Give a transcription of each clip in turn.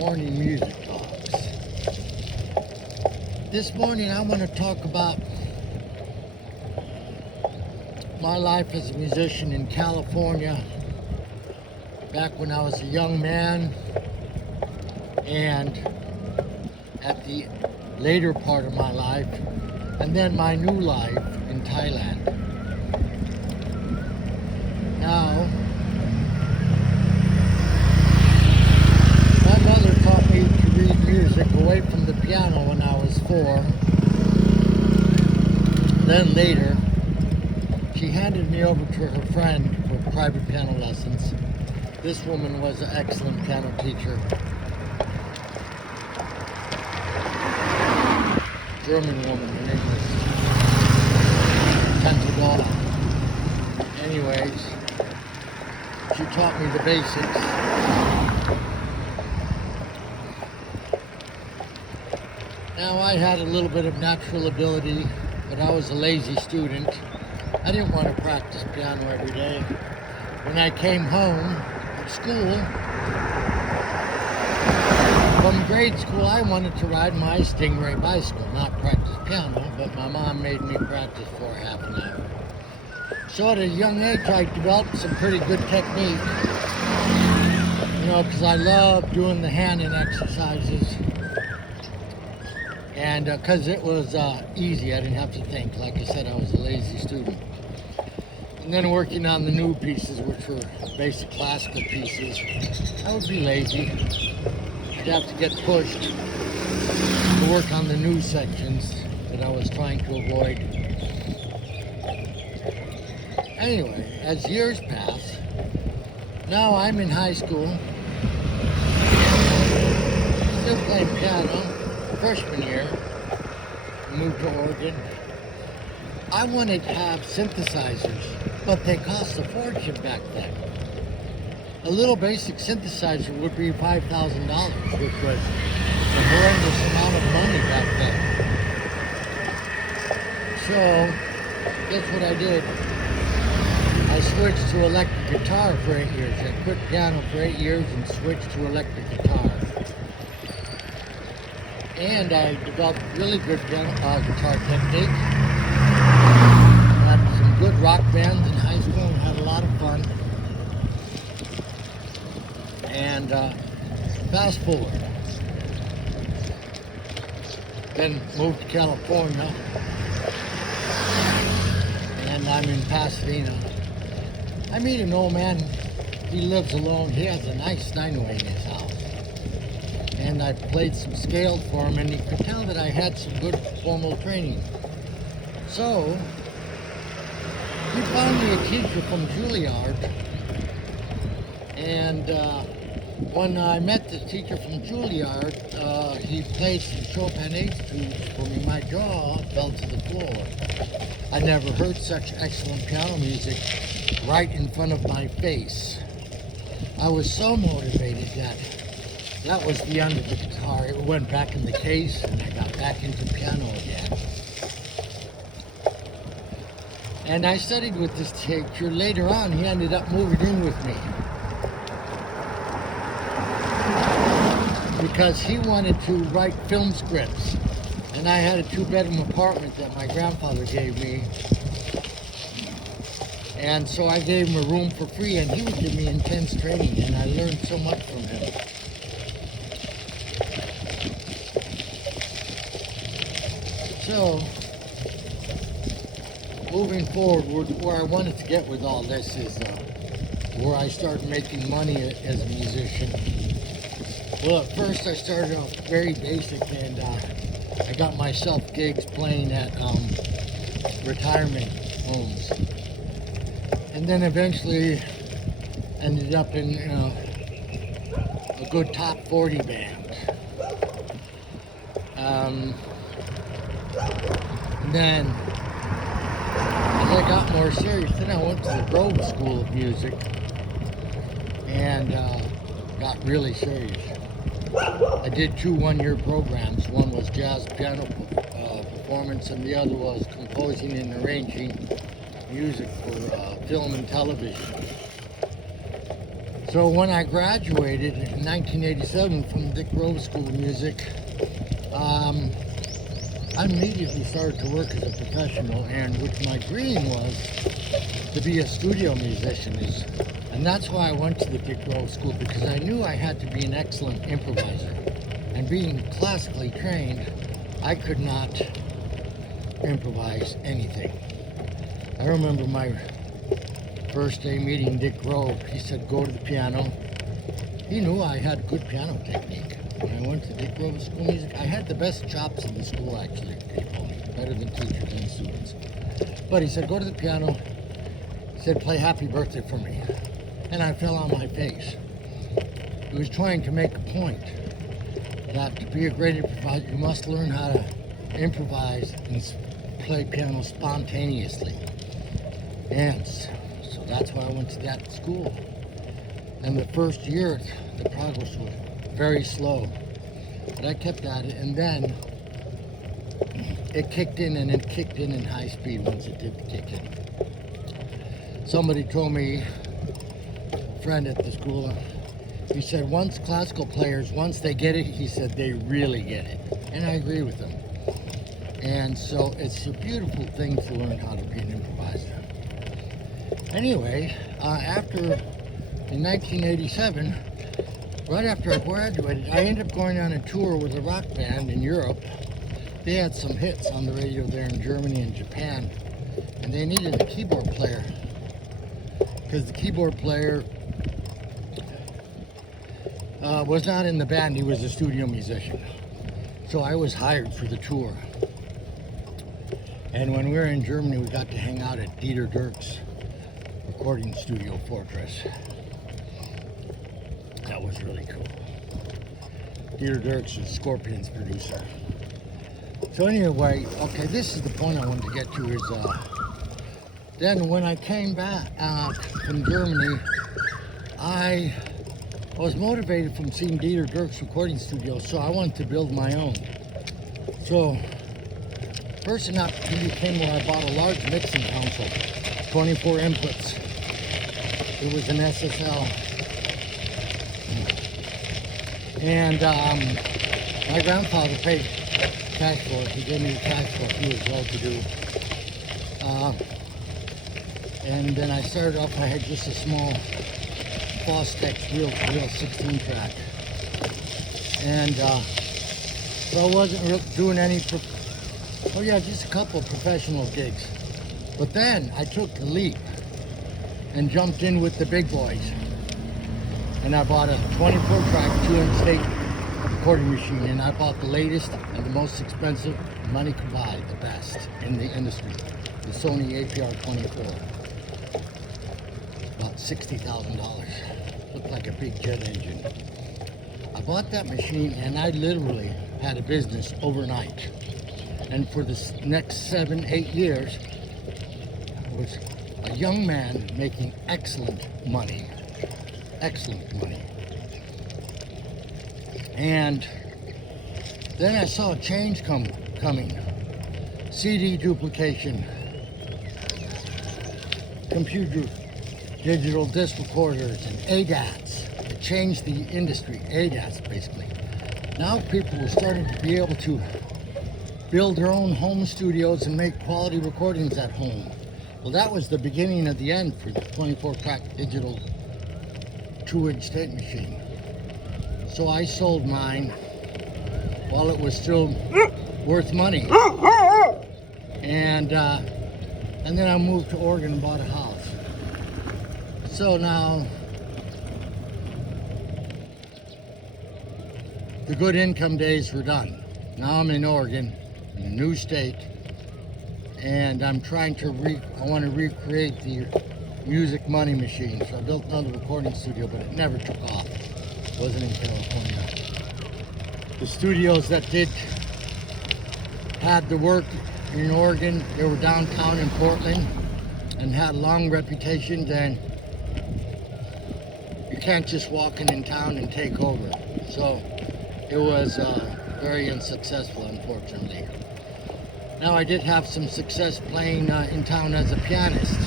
Morning Music Talks. This morning I want to talk about my life as a musician in California back when I was a young man and at the later part of my life, and then my new life in Thailand. Now, my mother taught me to read music away from the piano when I was 4. Then later, she handed me over to her friend for private piano lessons. This woman was an excellent piano teacher. German woman, her name was Tantadora. Anyways, she taught me the basics. Now, I had a little bit of natural ability, but I was a lazy student. I didn't want to practice piano every day. When I came home from school, from grade school, I wanted to ride my Stingray bicycle, not practice piano, but my mom made me practice for half an hour. So at a young age, I developed some pretty good technique, because I love doing the hand-in exercises. And because it was easy, I didn't have to think. Like I said, I was a lazy student. And then working on the new pieces, which were basic classical pieces, I would be lazy. I'd have to get pushed to work on the new sections that I was trying to avoid. Anyway, as years pass, now I'm in high school, still playing piano. Freshman year, moved to Oregon. I wanted to have synthesizers, but they cost a fortune back then. A little basic synthesizer would be $5,000, which was a horrendous amount of money back then. So, guess what I did? I switched to electric guitar for 8 years. I quit piano for 8 years and switched to electric guitar. And I developed really good guitar technique. Had some good rock bands in high school and had a lot of fun. And fast forward. Then moved to California. And I'm in Pasadena. I meet an old man. He lives alone. He has a nice Steinway in his house. And I played some scales for him, and he could tell that I had some good formal training. So, he found me a teacher from Juilliard, and when I met the teacher from Juilliard, he played some Chopin etudes for me. My jaw fell to the floor. I never heard such excellent piano music right in front of my face. I was so motivated that was the end of the guitar. It went back in the case, and I got back into piano again. And I studied with this teacher. Later on, he ended up moving in with me because he wanted to write film scripts. And I had a 2-bedroom apartment that my grandfather gave me. And so I gave him a room for free, and he would give me intense training, and I learned so much from him. So, moving forward, where I wanted to get with all this is where I started making money as a musician. Well, at first I started off very basic, and I got myself gigs playing at retirement homes. And then eventually ended up in a good top 40 band. And then, as I got more serious, then I went to the Grove School of Music and got really serious. I did 2 one-year programs. One was jazz piano performance, and the other was composing and arranging music for film and television. So when I graduated in 1987 from Dick Grove School of Music, I immediately started to work as a professional, and which my dream was to be a studio musician. And that's why I went to the Dick Grove School, because I knew I had to be an excellent improviser. And being classically trained, I could not improvise anything. I remember my first day meeting Dick Grove. He said, go to the piano. He knew I had good piano technique. When I went to Dick Grove School of Music, I had the best chops in the school, actually, he told me, better than teachers and students. But he said, go to the piano. He said, play Happy Birthday for me. And I fell on my face. He was trying to make a point that to be a great improviser, you must learn how to improvise and play piano spontaneously. And so that's why I went to that school. And the first year, the progress was very slow. But I kept at it, and then it kicked in, and it kicked in high speed once it did kick in. Somebody told me, a friend at the school, he said, once classical players, once they get it, he said, they really get it. And I agree with him. And so it's a beautiful thing to learn how to be an improviser. Anyway, in 1987, right after I graduated, I ended up going on a tour with a rock band in Europe. They had some hits on the radio there in Germany and Japan, and they needed a keyboard player, because the keyboard player was not in the band, he was a studio musician. So I was hired for the tour. And when we were in Germany, we got to hang out at Dieter Dirk's recording studio, Fortress. That was really cool. Dieter Dirk's was Scorpion's producer. So anyway, okay, this is the point I wanted to get to is, then when I came back from Germany, I was motivated from seeing Dieter Dirk's recording studio, so I wanted to build my own. So, first an opportunity came where I bought a large mixing console, 24 inputs. It was an SSL. And my grandfather paid cash for it. He gave me the cash for it. He was well-to-do. And then I started off, I had just a small Fostex real 16 track. And so I wasn't doing any, just a couple of professional gigs. But then I took the leap and jumped in with the big boys. And I bought a 24-track 2-inch state recording machine, and I bought the latest and the most expensive money could buy, the best in the industry, the Sony APR 24. About $60,000. Looked like a big jet engine. I bought that machine, and I literally had a business overnight. And for the next 7-8 years, I was a young man making excellent money. Excellent money. And then I saw a change coming. CD duplication, computer, digital disc recorders, and ADATs. It changed the industry, ADATs basically. Now people were starting to be able to build their own home studios and make quality recordings at home. Well, that was the beginning of the end for the 24-track digital 2-inch tape machine. So I sold mine while it was still worth money. And then I moved to Oregon and bought a house. So now the good income days were done. Now I'm in Oregon, in a new state, and I'm trying to I want to recreate the music money machine. So I built another recording studio, but it never took off. It wasn't in California. The studios that had the work in Oregon, they were downtown in Portland and had a long reputation. And you can't just walk in town and take over. So it was very unsuccessful, unfortunately. Now I did have some success playing in town as a pianist.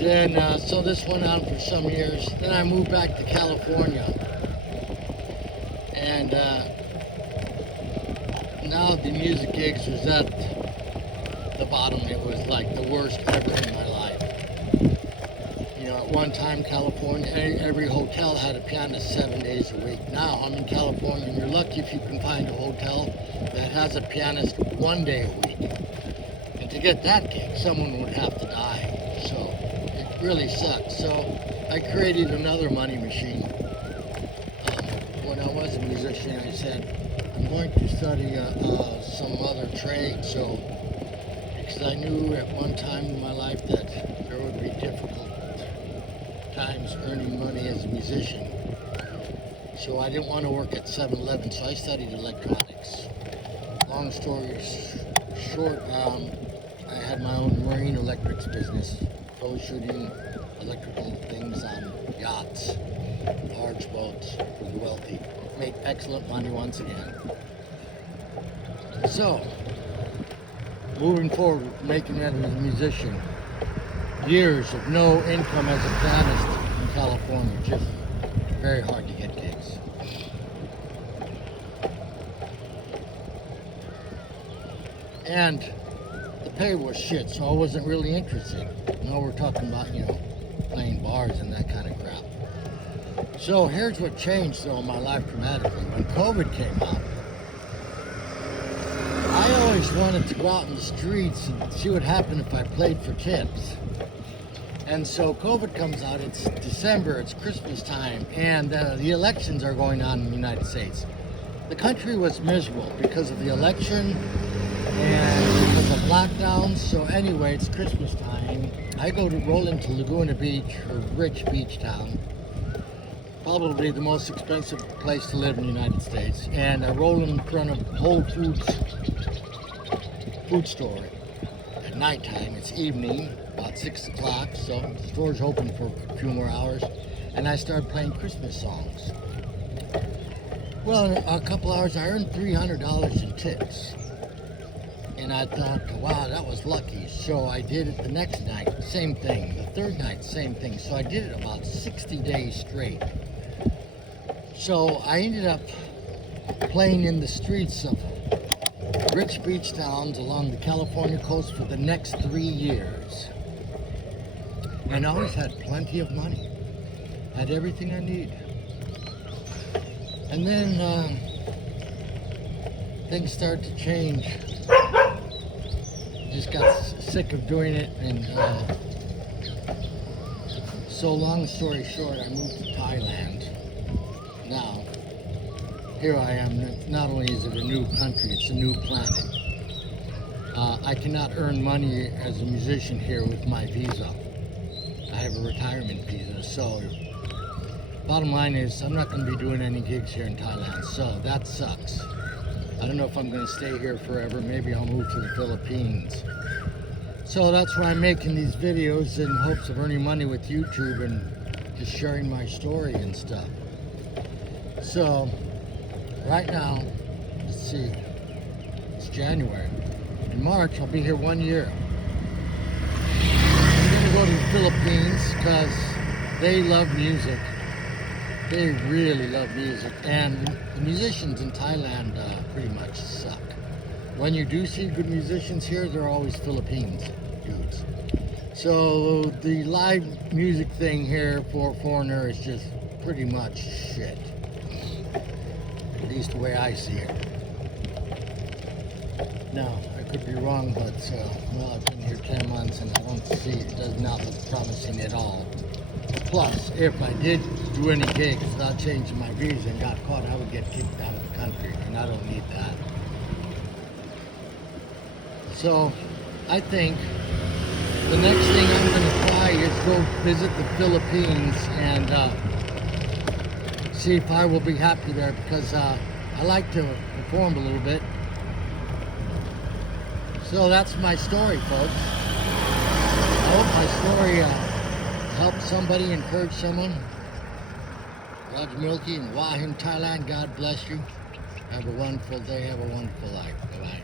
Then, so this went on for some years. Then I moved back to California. And now the music gigs was at the bottom. It was like the worst ever in my life. You know, at one time, California, every hotel had a pianist 7 days a week. Now I'm in California, and you're lucky if you can find a hotel that has a pianist 1 day a week. And to get that gig, someone would have to die. So it really sucks. So I created another money machine. When I was a musician, I said, I'm going to study some other trade. So, because I knew at one time in my life that there would be difficult times earning money as a musician. So I didn't want to work at 7-Eleven, so I studied electronics. Long story short, I had my own marine electrics business, troubleshooting electrical things on yachts, large boats for the wealthy. Made excellent money once again. So, moving forward, making that as a musician. Years of no income as a pianist in California, just very hard to get gigs. And the pay was shit, so I wasn't really interested. Now we're talking about, you know, playing bars and that kind of crap. So here's what changed though in my life dramatically. When COVID came out, I always wanted to go out in the streets and see what happened if I played for tips. And so COVID comes out, it's December, it's Christmas time, and the elections are going on in the United States. The country was miserable because of the election and because of lockdowns. So anyway, it's Christmas time. I go to roll into Laguna Beach, a rich beach town. Probably the most expensive place to live in the United States. And I roll in front of Whole Foods food store at nighttime. It's evening, about 6 o'clock, so the store's open for a few more hours. And I started playing Christmas songs. Well, in a couple hours, I earned $300 in tips. And I thought, wow, that was lucky. So I did it the next night, same thing. The third night, same thing. So I did it about 60 days straight. So I ended up playing in the streets of rich beach towns along the California coast for the next 3 years. And I always had plenty of money. Had everything I need. And then things started to change. Just got sick of doing it, and so long story short, I moved to Thailand. Now, here I am. Not only is it a new country, it's a new planet. I cannot earn money as a musician here with my visa. I have a retirement visa, so bottom line is I'm not going to be doing any gigs here in Thailand, so that sucks. I don't know if I'm going to stay here forever. Maybe I'll move to the Philippines. So that's why I'm making these videos in hopes of earning money with YouTube and just sharing my story and stuff. So right now, let's see, it's January. In March, I'll be here 1 year. I'm going to go to the Philippines because they love music. They really love music, and the musicians in Thailand pretty much suck. When you do see good musicians here, they're always Philippines dudes. So the live music thing here for a foreigner is just pretty much shit. At least the way I see it. Now, I could be wrong, but well, I've been here 10 months and I don't see it does not look promising at all. Plus, if I did do any gigs without changing my visa and got caught, I would get kicked out of the country, and I don't need that. So, I think the next thing I'm going to try is go visit the Philippines and see if I will be happy there, because I like to perform a little bit. So that's my story, folks. I hope my story help somebody, encourage someone. Roger Mielke in Thailand. God bless you. Have a wonderful day. Have a wonderful life. Bye-bye.